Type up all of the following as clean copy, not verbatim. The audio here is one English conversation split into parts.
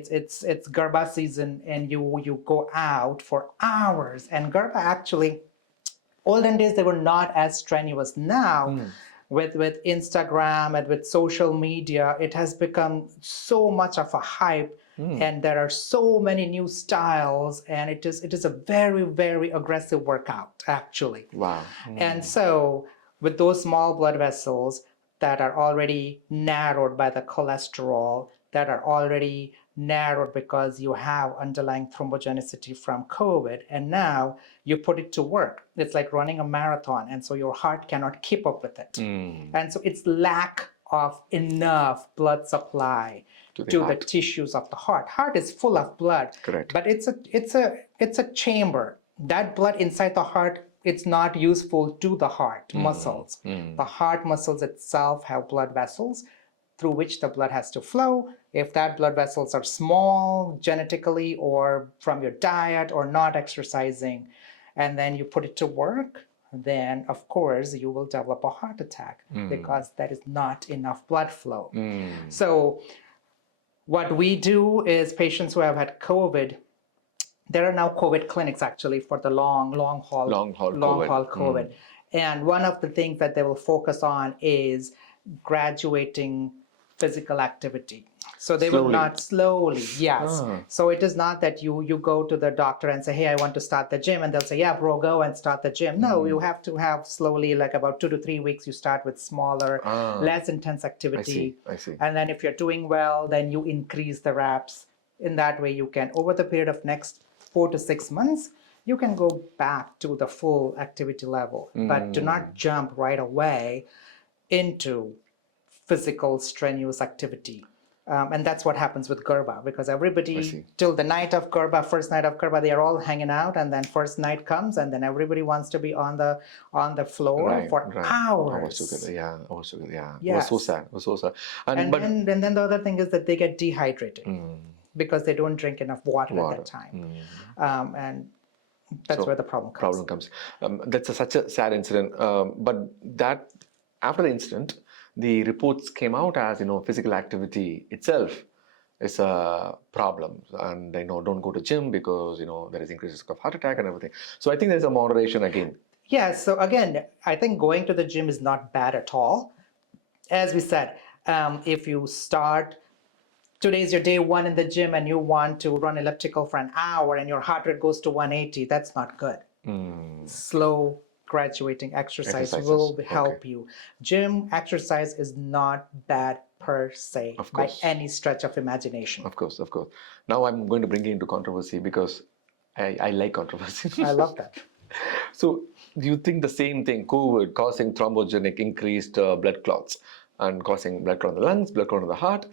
season, it's Garba season, and you go out for hours. And Garba actually, olden days, they were not as strenuous. Now, with Instagram and with social media, it has become so much of a hype, and there are so many new styles, and it is a very, very aggressive workout, actually. Wow. And so with those small blood vessels that are already narrowed by the cholesterol, that are already narrowed because you have underlying thrombogenicity from COVID, and now you put it to work. It's like running a marathon, and so your heart cannot keep up with it. And so it's lack of enough blood supply to the tissues of the heart. Heart is full of blood, Correct. but it's a chamber. That blood inside the heart, it's not useful to the heart muscles. The heart muscles itself have blood vessels through which the blood has to flow. If that blood vessels are small genetically or from your diet or not exercising, and then you put it to work, then of course you will develop a heart attack because there is not enough blood flow. So what we do is patients who have had COVID, there are now COVID clinics actually for the long haul COVID. And one of the things that they will focus on is graduating physical activity. So they will not slowly, yes. So it is not that you go to the doctor and say, hey, I want to start the gym, and they'll say, yeah, bro, go and start the gym. No, you have to have slowly, like about 2 to 3 weeks, you start with smaller, less intense activity. I see. And then if you're doing well, then you increase the reps. In that way, you can, over the period of next 4 to 6 months, you can go back to the full activity level. But do not jump right away into physical strenuous activity. And that's what happens with Garba, because everybody, till the night of Garba, first night of Garba, they are all hanging out, and then first night comes, and then everybody wants to be on the floor for hours. Yeah. It was so sad. And then the other thing is that they get dehydrated because they don't drink enough water at that time. And that's where the problem comes. That's such a sad incident. But that after the incident, the reports came out as, physical activity itself is a problem, and don't go to gym because there is increased risk of heart attack and everything. So I think there's a moderation again. Yeah. So again, I think going to the gym is not bad at all. As we said, if you start, today's your day 1 in the gym and you want to run elliptical for an hour and your heart rate goes to 180, that's not good. Slow graduating exercise will help you. Gym exercise is not bad per se by any stretch of imagination. Of course. Now I'm going to bring you into controversy because I like controversy. I love that. So do you think the same thing, COVID causing thrombogenic increased blood clots and causing blood clot in the lungs, blood clot in the heart,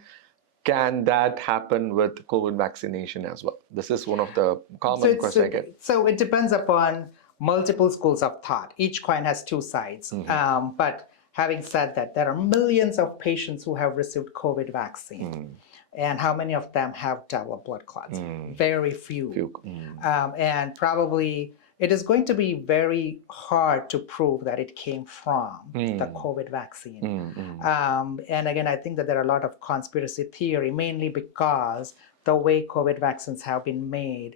can that happen with COVID vaccination as well? This is one of the common questions I get. So it depends upon multiple schools of thought. Each coin has 2 sides. But having said that, there are millions of patients who have received COVID vaccine. And how many of them have developed blood clots? Very few. And probably it is going to be very hard to prove that it came from the COVID vaccine. And again, I think that there are a lot of conspiracy theory, mainly because the way COVID vaccines have been made,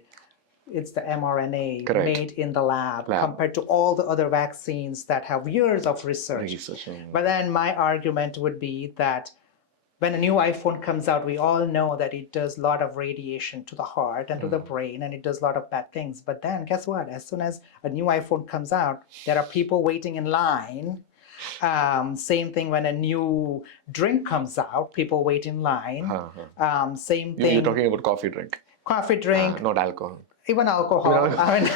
it's the mRNA made in the lab compared to all the other vaccines that have years of research. But then my argument would be that when a new iPhone comes out, we all know that it does a lot of radiation to the heart and to the brain, and it does a lot of bad things. But then guess what? As soon as a new iPhone comes out, there are people waiting in line. Same thing when a new drink comes out, people wait in line. Same thing. You're talking about coffee drink. Coffee drink. Not alcohol. Even alcohol. I mean,